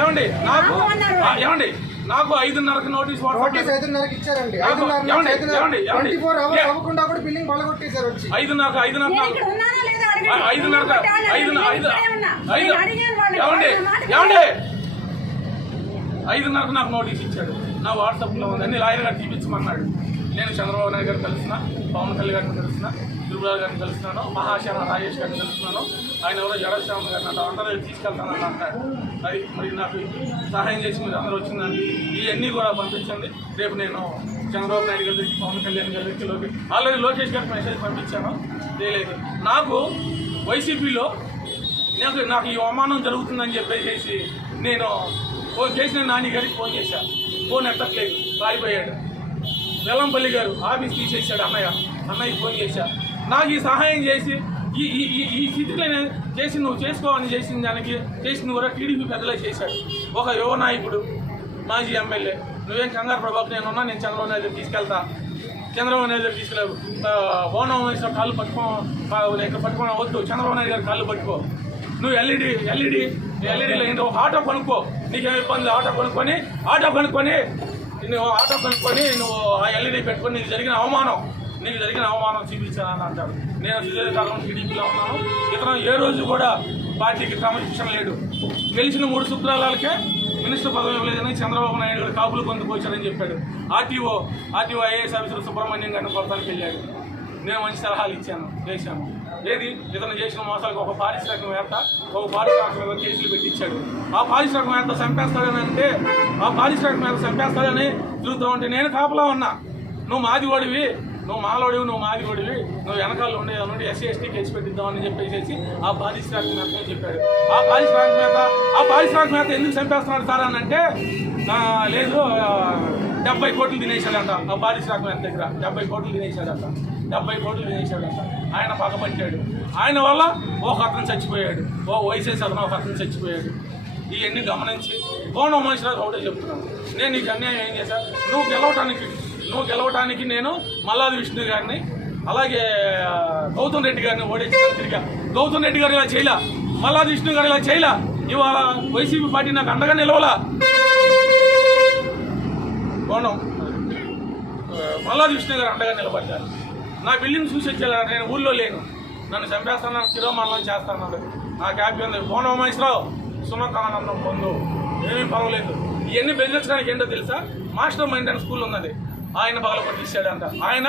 ఏమండి నాకు ఏమండి నాకు 5:30కి నోటీస్ 5:30కి ఇచ్చారండి. 24 hours అవ్వకుండా కూడా బిల్డింగ్ పగలగొట్టేశారు వచ్చి. 5:30కి నాకు నోటీస్ ఇచ్చాడు. నా వాట్సాప్లో ఉంది, అన్ని లాయర్ గారు చూపించమన్నాడు. నేను చంద్రబాబు నాయుడు గారిని కలిసిన, పవన్ కళ్యాణ్ గారిని కలిసిన, తిరుమల గారిని కలుస్తున్నాను, మహాశాన రాజేష్ గారిని కలుస్తున్నాను. ఆయన ఎవరో జడశ్యామ గారిని అంటే అందరూ తీసుకెళ్తానని అంటాడు. అది మరి నాకు సహాయం చేసి మీరు అందరూ వచ్చిందండి. ఇవన్నీ కూడా పంపించండి. రేపు నేను చంద్రబాబు నాయుడు గారి దగ్గరికి, పవన్ కళ్యాణ్ గారి దగ్గరికి ఆల్రెడీ లోకేష్ గారికి మెసేజ్ పంపించాను. తెలియదు నాకు వైసీపీలో నాకు ఈ అవమానం జరుగుతుందని చెప్పేసి నేను చేసిన నాని గారికి ఫోన్ చేశాను. ఫోన్ ఎత్తట్లేదు, రాయిపోయాడు. వెల్లంపల్లి గారు ఆఫీస్ తీసేశాడు. అన్నయ్యకి ఫోన్ చేశాను. నాకు ఈ సహాయం చేసి ఈ స్థితిలో చేసి నువ్వు చేసుకోవాలని చేసిన దానికి చేసిన కూడా టీడీపీ పెద్దలే చేశాడు. ఒక యువ నాయకుడు, మాజీ ఎమ్మెల్యే, నువ్వేం కంగారు ప్రభాకు నేనున్నా, నేను చంద్రబాబు నాయుడు తీసుకెళ్తా, చంద్రబాబు నాయుడు గారు తీసుకెళ్ళావు. ఓనం వేసిన కాళ్ళు పట్టుకోవడం వద్దు, చంద్రబాబు నాయుడు గారు కాళ్ళు పట్టుకో. నువ్వు ఎల్ఈడీలో ఏంటో ఒక ఆటో కొనుక్కో, నీకేం ఇబ్బంది, ఆటో కొనుక్కొని నువ్వు ఆ ఎల్ఈడీ పెట్టుకొని నీకు జరిగిన అవమానం చూపించానని అంటాడు. నేను సుదీర్ఘకాలం టీడీపీలో ఉన్నాను. ఇతను ఏ రోజు కూడా పార్టీకి క్రమశిక్షణ లేడు. గెలిచిన 3 శుక్రాలకే మినిస్టర్ పదవి ఇవ్వలేదని చంద్రబాబు నాయుడు గారు కాపులు పొందుకోవచ్చారని చెప్పాడు. ఆర్టీఓ ఐఏఎస్ ఆఫీసర్ సుబ్రహ్మణ్యం గారిని కొడతానికి వెళ్ళాడు. నేను మంచి సలహాలు చేశాను. ఏది ఇతను చేసిన మోసాలకు ఒక పారిశ్రామికవేత్త కేసులు పెట్టించాడు. ఆ పారిశ్రామికవేత్త చంపేస్తాడని తిరుగుతూ ఉంటే నేను కాపలా ఉన్నా. నువ్వు మాదివాడివి, నువ్వు మాదివాడివి, నువ్వు వెనకాల ఉండి ఎస్సీ ఎస్టీ కేసు పెట్టిద్దామని చెప్పేసి ఆ పారిశ్రామికవేత్త చెప్పాడు. ఆ పారిశ్రామికవేత్త ఎందుకు చంపేస్తున్నాడు సార్ అని అంటే, లేదు 70 కోట్లు తినేశాడంట. ఆ పారిశ్రామికవేత్త దగ్గర 70 కోట్లు తినేశాడంట. ఆయన పగబట్టాడు. ఆయన వల్ల ఒక అతను చచ్చిపోయాడు, వైసీసీ అతను ఒక అతను చచ్చిపోయాడు. ఇవన్నీ గమనించి కోనం మనుషులకు ఒకటే చెప్తున్నాను, నేను నీకు అన్యాయం ఏం చేశాను? నువ్వు గెలవటానికి నేను మల్లాది విష్ణు గారిని, అలాగే గౌతమ్ రెడ్డి గారిని ఓడించడానికి తిరిగా. గౌతమ్ రెడ్డి గారు ఇలా చేయలే, మల్లాది విష్ణు గారు ఇలా చేయలే. ఇవాళ వైసీపీ పార్టీ నాకు అండగా నిలవలా. కోనం మల్లాది విష్ణు గారు అండగా నిలబడ్డారు. నా బిల్డింగ్ చూసి వచ్చేలా, నేను ఊళ్ళో లేను, నన్ను చంపేస్తాను, చిరోమరణం చేస్తాను. నాకు హ్యాపీ ఉంది. కోనం మహేశ్వరరావు సునకానందం పొందు, ఏమీ పర్వాలేదు. ఇవన్నీ బెదిరించడానికి ఏంటో తెలుసా? మాస్టర్ మైండ్ అని స్కూల్ ఉన్నది, ఆయన పగలకొట్టి ఇచ్చాడంట. ఆయన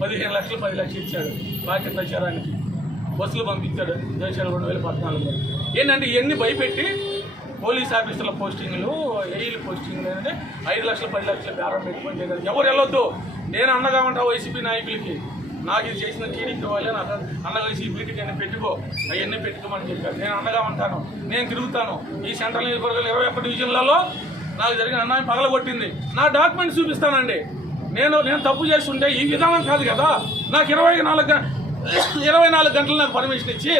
15 లక్షలు 10 లక్షలు ఇచ్చాడు పార్టీ ప్రచారానికి. బస్సులు పంపించాడు దేశాలు 2014లో. ఏంటంటే ఇవన్నీ భయపెట్టి పోలీస్ ఆఫీసర్ల పోస్టింగ్లు, ఏఈల పోస్టింగ్లు ఏంటంటే 5 లక్షలు 10 లక్షలు బేరం పెట్టుకొని చేయగలరు. ఎవరు వెళ్ళొద్దు, నేను అండగా ఉంటా వైసీపీ నాయకులకి. నాకు ఇది చేసిన టీడీపీ వాళ్ళే నాకు అండగా వైసీపీకి నేను అవన్నీ పెట్టుకోమని చెప్పారు. నేను అండగా ఉంటాను, నేను తిరుగుతాను. ఈ సెంట్రల్ నియోజకవర్గాలు 21 డివిజన్లలో నాకు జరిగిన అన్యాయం పగలగొట్టింది. నా డాక్యుమెంట్స్ చూపిస్తానండి. నేను తప్పు చేస్తుంటే ఈ విధానం కాదు కదా. నాకు 24 గంటలు నాకు పర్మిషన్ ఇచ్చి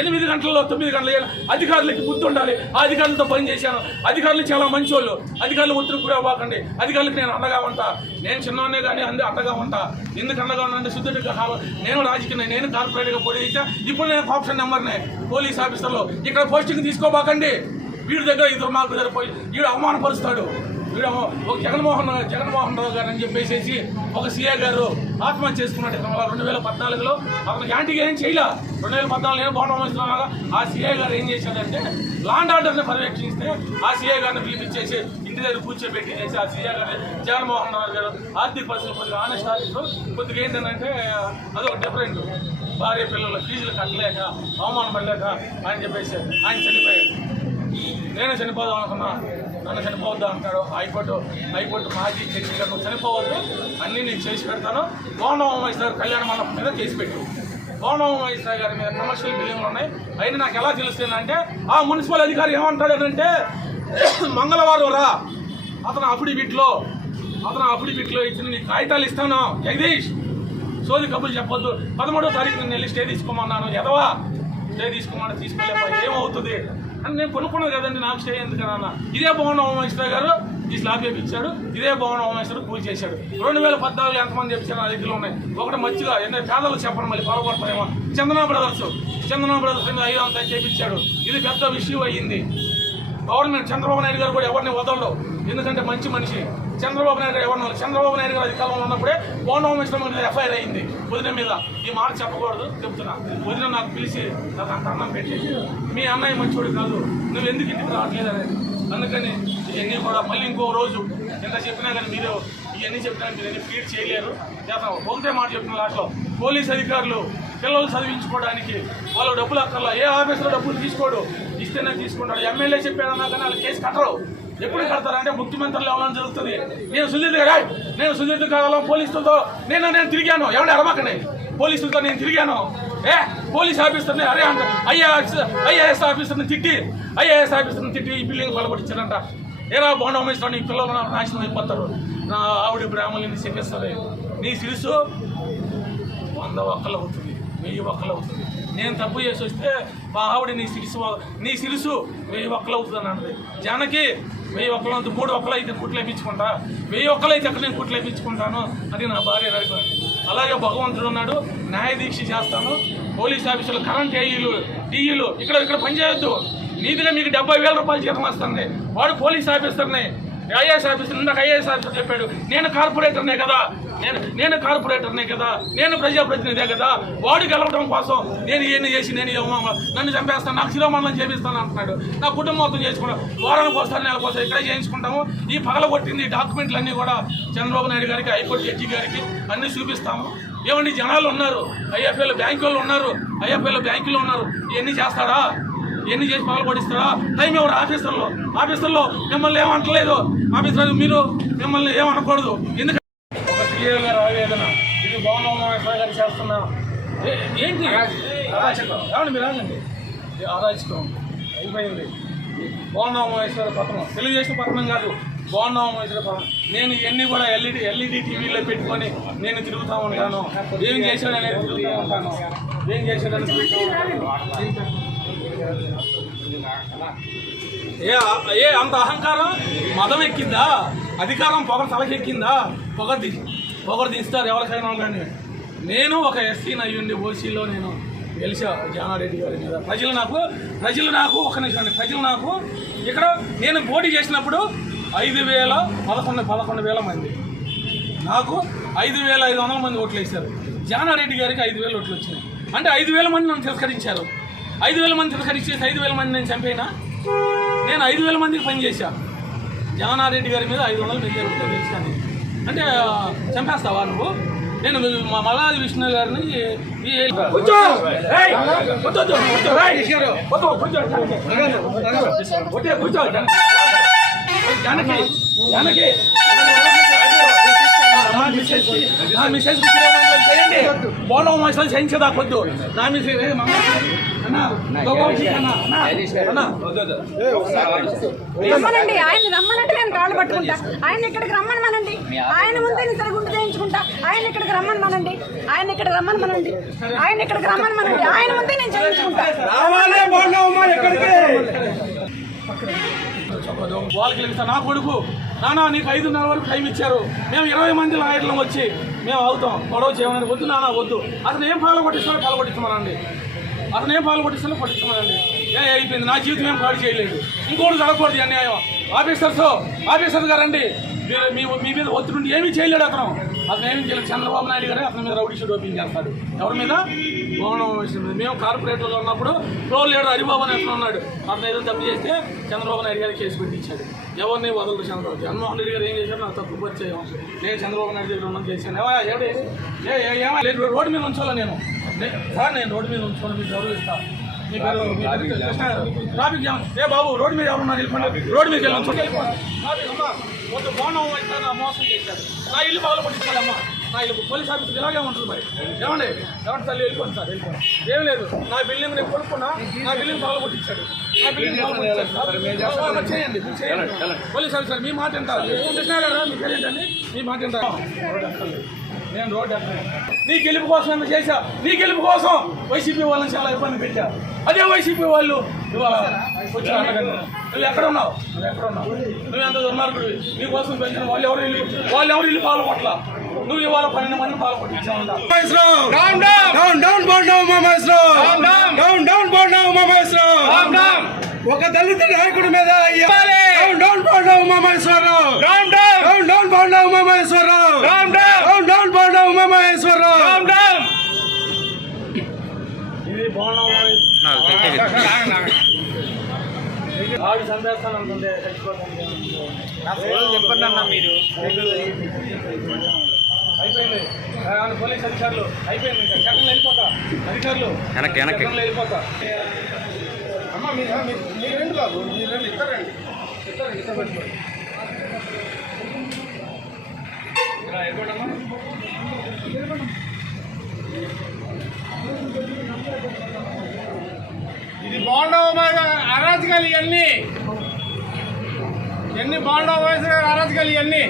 8 గంటల్లో 9 గంటలు అధికారులకి బుద్ధి ఉండాలి. ఆ అధికారులతో పని చేశాను. అధికారులు చాలా మంచి వాళ్ళు. అధికారులు ఒత్తిడి కూడా అవ్వకండి. అధికారులకు నేను అండగా ఉంటా. నేను చిన్నవాడినే కానీ అండగా ఉంటా. ఎందుకు అండగా ఉన్నానంటే శుద్ధుడిగా నేను రాజకీయ, నేను కార్పొరేట్గా పోటీ చేశా. ఇప్పుడు నేను ఆప్షన్ నెంబర్నే పోలీస్ ఆఫీసర్లో. ఇక్కడ పోస్టింగ్ తీసుకోబాకండి. వీడి దగ్గర ఇద్దరు నాకు పోయి వీడు అవమానపరుస్తాడు. వీడు ఒక జగన్మోహన్ రావు గారు అని చెప్పేసి ఒక సీఏ గారు ఆత్మహత్య చేసుకున్నాడు 2014లో. అతనికి యాంటీగా ఏం చేయలే. 2014 నేను బాగుంటున్నాగా ఆ సీఏ గారు ఏం చేశాడంటే లాండ్ ఆర్డర్ని పర్యవేక్షిస్తే ఆ సీఏ గారిని పిలిపించేసి ఇంటి దగ్గర కూర్చోబెట్టి చేసి ఆ సీఏ గారు జగన్మోహన్ రావు గారు ఆర్థిక పరిస్థితులు కొద్దిగా ఆనెస్ట్ ఆఫీసులో కొద్దిగా ఏంటంటే అదొక డిఫరెంట్. భార్య పిల్లల ఫీజులు కట్టలేక అవమానం పడలేక ఆయన చెప్పేసి ఆయన చనిపోయాడు. నేను చనిపోదాం అనుకున్నా, నన్ను చనిపోవద్దు అంటాడు హైకోర్టు మాజీ జడ్జి గారు. నువ్వు చనిపోవద్దు, అన్నీ నేను చేసి పెడతాను. గోండమేశ్వర కళ్యాణ మండపం మీద కేసు పెట్టు. గోండమేశ్వర గారి మీద కమర్షియల్ బిల్డింగ్లు ఉన్నాయి. అయినా నాకు ఎలా తెలుస్తుందంటే ఆ మున్సిపల్ అధికారి ఏమంటాడంటే, మంగళవారం రా, అతను అఫిడవిట్లో ఇచ్చిన నీ కాగితాలు ఇస్తాను జగదీష్, సోది కబుర్లు చెప్పొద్దు. 13వ తారీఖు నేను వెళ్ళి స్టే తీసుకోమన్నాను. ఎదవా స్టే తీసుకోమని తీసుకెళ్ళేపా ఏమవుతుంది అని నేను కొనుక్కున్నాను కదండి. నాకు స్టే ఎందుకన్నా? ఇదే భవన హోమేశ్వర గారు ఈ స్లాబ్ వేపించాడు. ఇదే భవన హోమేశ్వర పూజ చేశాడు. 2014 ఎంతమంది చెప్తారు నా దగ్గర ఉన్నాయి. ఒకటి మంచిగా ఎన్నో పేదలు చెప్పండి, మళ్ళీ పొరపడతారేమో. చందన బ్రదర్స్ మీద 5 అంతా చేపించాడు. ఇది పెద్ద విషయం అయ్యింది. గవర్నమెంట్ చంద్రబాబు నాయుడు గారు కూడా ఎవరిని వదలడు, ఎందుకంటే మంచి మనిషి. చంద్రబాబు నాయుడు గారు ఎవరిని చంద్రబాబు నాయుడు గారు అధికారంలో ఉన్నప్పుడే బోండా ఉమేశ్వరం మీద ఎఫ్ఐఆర్ అయింది వదిన మీద. ఈ మాట చెప్పకూడదు చెప్తున్నా. వదిన నాకు పిలిచి నాకు అంత అన్నం పెట్టేసి మీ అన్నయ్య మంచోడు కాదు, నువ్వు ఎందుకు ఇంటికి రావట్లేదు అనేది. అందుకని ఇవన్నీ కూడా మళ్ళీ ఇంకో రోజు ఎంత చెప్పినా కానీ మీరు ఇవన్నీ చెప్పినా మీరు అన్ని ఫీడ్ చేయలేరు. చేస్తాం ఒకటే మాట చెప్తున్నా లాస్ట్లో, పోలీస్ అధికారులు పిల్లలు చదివించుకోవడానికి వాళ్ళు డబ్బులు అక్కర్లా, ఏ ఆఫీసులో డబ్బులు తీసుకోడు, ఇస్తేనే తీసుకుంటాడు. ఎమ్మెల్యే చెప్పాడన్నా కానీ వాళ్ళు కేసు కట్టరు. ఎప్పుడు కడతారంటే ముఖ్యమంత్రి లెవెల్ జరుగుతుంది. నేను సుధీర్ కాలం పోలీసులతో నేను తిరిగాను, ఎవరు అడమకండి, పోలీసులతో నేను తిరిగాను. పోలీస్ ఆఫీసర్ని అరే అంట ఐఏఎస్ ఆఫీసర్ని తిట్టి ఈ బిల్డింగ్ పలగొట్టించారంట. ఏరా బోండా ఉమేశ్వరం నీ పిల్లలు నాశనం అయిపోతారు, నా ఆవిడ బ్రాహ్మణుని చెప్పేస్తారు. నీ సిరుసు 100 ఒక్కలు అవుతుంది, 1000 ఒక్కలు అవుతుంది. నేను తప్పు చేసి వస్తే మా ఆవిడ నీ సిరుసు 1000 ఒక్కలు అవుతుంది అని అన్నది. జానకి 1000 ఒక్కలు అవుతుంది, 3 ఒక్కలు అయితే కుట్లు వేయించుకుంటా, 1000 ఒక్కలు అయితే అక్కడ నేను కుట్లు వేయించుకుంటాను. అది నా భార్య నడిపాను. అలాగే భగవంతుడు ఉన్నాడు, న్యాయ దీక్ష చేస్తాను. పోలీస్ ఆఫీసులు కరెంట్ టీఈలు ఇక్కడ పనిచేయొద్దు. నీతిగా మీకు 70,000 రూపాయలు జీతం వస్తుంది. వాడు పోలీస్ ఆఫీసర్ని ఐఏఎస్ ఆఫీసర్, ఇందాక ఐఏఎస్ ఆఫీసర్ చెప్పాడు నేను కార్పొరేటర్నే కదా, నేను ప్రజాప్రతినిధే కదా, వాడు గెలవడం కోసం నేను ఇవన్నీ చేసి నన్ను చంపేస్తాను, నాకు శిరోమండలం చేపిస్తాను అంటున్నాడు. నా కుటుంబం మొత్తం చేసుకుంటాం, వారానికి వస్తాను, నెలకు వస్తాను, ఇక్కడే చేయించుకుంటాము. ఈ పగలగొట్టింది డాక్యుమెంట్లు అన్నీ కూడా చంద్రబాబు నాయుడు గారికి, హైకోర్టు జడ్జి గారికి అన్నీ చూపిస్తాము. ఏమండి జనాలు ఉన్నారు, ఐఎఫ్ఏలో బ్యాంకుల్లో ఉన్నారు, ఇవన్నీ చేస్తారా? ఎన్ని చేసి పగలగొడిస్తారా? టైం ఎవరు ఆఫీసర్లో మిమ్మల్ని ఏమంటలేదు. ఆఫీసర్ మీరు మిమ్మల్ని ఏమనకూడదు. ఎందుకంటే ఒక సీఏ గారు ఆవేదన, ఇది బోండా ఉమేశ్వరం గారు చేస్తున్నా ఏంటి ఏమండి మీరు రాజండి, అరాచకం అయిపోయింది. బోండా ఉమేశ్వర పత్రం తెలుగుదేశం పత్రం కాదు, బోండా ఉమేశ్వర పత్రం. నేను ఇవన్నీ కూడా ఎల్ఈడి టీవీలో పెట్టుకొని నేను తిరుగుతూ ఉంటాను. ఏం చేశాడనేది తిరుగుతూ ఉంటాను, ఏం చేశాడని ఏ అంత అహంకారం మదం ఎక్కిందా? అధికారం తలకెక్కిందా? పొగరు తీస్తారు ఎవరికైనా కానీ. నేను ఒక ఎస్సీని అయ్యుండి ఓసీలో నేను గెలిచా జానారెడ్డి గారి మీద. ప్రజలు నాకు ఒక నిమిషం అండి, ప్రజలు నాకు ఇక్కడ నేను పోటీ చేసినప్పుడు 11,000 మంది, నాకు 5,500 మంది ఓట్లు వేశారు. జానారెడ్డి గారికి 5,000 ఓట్లు వచ్చినాయి. అంటే 5,000 మంది నన్ను తిరస్కరించారు. 5,000 మంది తిరస్కరించేసి 5,000 మంది నేను చంపేనా? నేను 5,000 మందికి పనిచేశా. జానారెడ్డి గారి మీద 500 మిలియన్ రూపాయలు గెలిచాను. అంటే చంపేస్తావా నువ్వు? నేను మల్లాది విష్ణు గారిని నా మిసెస్ చేయండి, బోండా ఉమేశ్వరం చేయించేదా కొద్దు నా మిసెస్ రమ్మనండి, ఆయన రమ్మనంటే నేను కాళ్ళు పట్టుకుంటా. ఆయన ఇక్కడికి రమ్మనమనండి, ఆయన ముందే నేను గుండు చేయించుకుంటా. ఆయన ఇక్కడికి రమ్మనమనండి, ఆయన ఇక్కడికి రమ్మనమనండి, ఆయన ముందే నేను చేయించుకుంటా. వాళ్ళకి వెళ్తా నా కొడుకు నానా నీకు 5:30 వరకు టైం ఇచ్చారు, మేము 20 మంది లాయర్లం వచ్చి మేము అవుతాం, గొడవ చేయమని. వద్దు నానా వద్దు, అతను ఏం పట్టించమనండి, అయిపోయింది. నా జీవితం ఏం పాడు చేయలేదు, ఇంకోటి జరగకూడదు అన్యాయం. ఆఫీసర్ గారండి మీ మీద ఒత్తిడి ఏమీ చేయలేడు అతను ఏమీ చేయలేదు. చంద్రబాబు నాయుడు గారే అతని మీద రౌడీ షీట్ ఓపెన్ చేస్తాడు. ఎవరి మీద? బోండా ఉమేశ్వరం మీద. మేము కార్పొరేటర్లో ఉన్నప్పుడు ప్రో లీడర్ హరిబాబు అని అతను ఉన్నాడు, అతను ఏదో తప్పు చేస్తే చంద్రబాబు నాయుడు గారికి కేసు పెట్టించాడు. ఎవరిని వదలరు చంద్రబాబు. జగన్మోహన్ రెడ్డి గారు ఏం చేశారు? నాకు తప్పు పరిచయం, నేను చంద్రబాబు నాయుడు దగ్గర ఉన్నది చేశాను. రోడ్డు మీద ఉంచాలో నేను రోడ్డు మీద ఉంచుకోవాలి, మీకు గౌరవిస్తాను. మీ పేరు ట్రాఫిక్ జామ్. బాబు రోడ్డు మీద ఎవరున్నారు? వెళ్ళిపోండి, రోడ్డు మీద బోండా ఉమేశ్వరం మోసం చేశారు. నా ఇల్లు పగల కొట్టించాలమ్మా, నా ఇల్లు పోలీస్ ఆఫీసర్ ఇలాగే ఉంటుంది. మరి ఏమండి తల్లి వెళ్ళిపోండి సార్, వెళ్ళిపోండి. ఏం లేదు, నా బిల్డింగ్ నేను కొనుక్కున్నా, నా బిల్డింగ్ పగల కొట్టించాడు. చేయండి పోలీస్ ఆఫీసర్, మీ మాట ఎంత కృష్ణ గారు, మీ పేరు ఏంటండి? మీ మాట ఎంత? నేను రోడ్డు నీ గెలుపు కోసం ఎంత చేశా, నీ గెలుపు కోసం వైసీపీ వాళ్ళని చాలా ఇబ్బంది పెట్టా. అదే వైసీపీ వాళ్ళు ఇవాళ వచ్చిన అన్నగారు నువ్వు ఎక్కడ ఉన్నావు నువ్వు ఎంత దుర్మార్గుడివి నీకోసం పెంచిన వాళ్ళు ఎవరు ఇల్లు పాలు కొట్ల నువ్వు ఇవాళ 12 మంది పాలు కొట్టించావు ఒక దళిత నాయకుడి మీద డౌన్ బాండవ ఉమామహేశ్వరరావు డౌన్ బాండవ ఉమామహేశ్వరరావు డౌన్ బాండవ ఉమామహేశ్వరరావు ఇది ఆవిడ చంపేస్తానంటుంటే చెప్పండి మీరు అయిపోయింది పోలీస్ అధికారులు అయిపోయింది ఇంకా సెకండ్లు వెళ్ళిపోతా అధికారులు సెకండ్లు వెళ్ళిపోతా అమ్మ మీరు రండి బాబు మీరు రండి ఇద్దరు రండి ఇద్దరు పెట్టుకోండి ఇది బాండవ అరాజకాలు ఇవన్నీ బాండవ వయసు అరాజకాలు ఇవన్నీ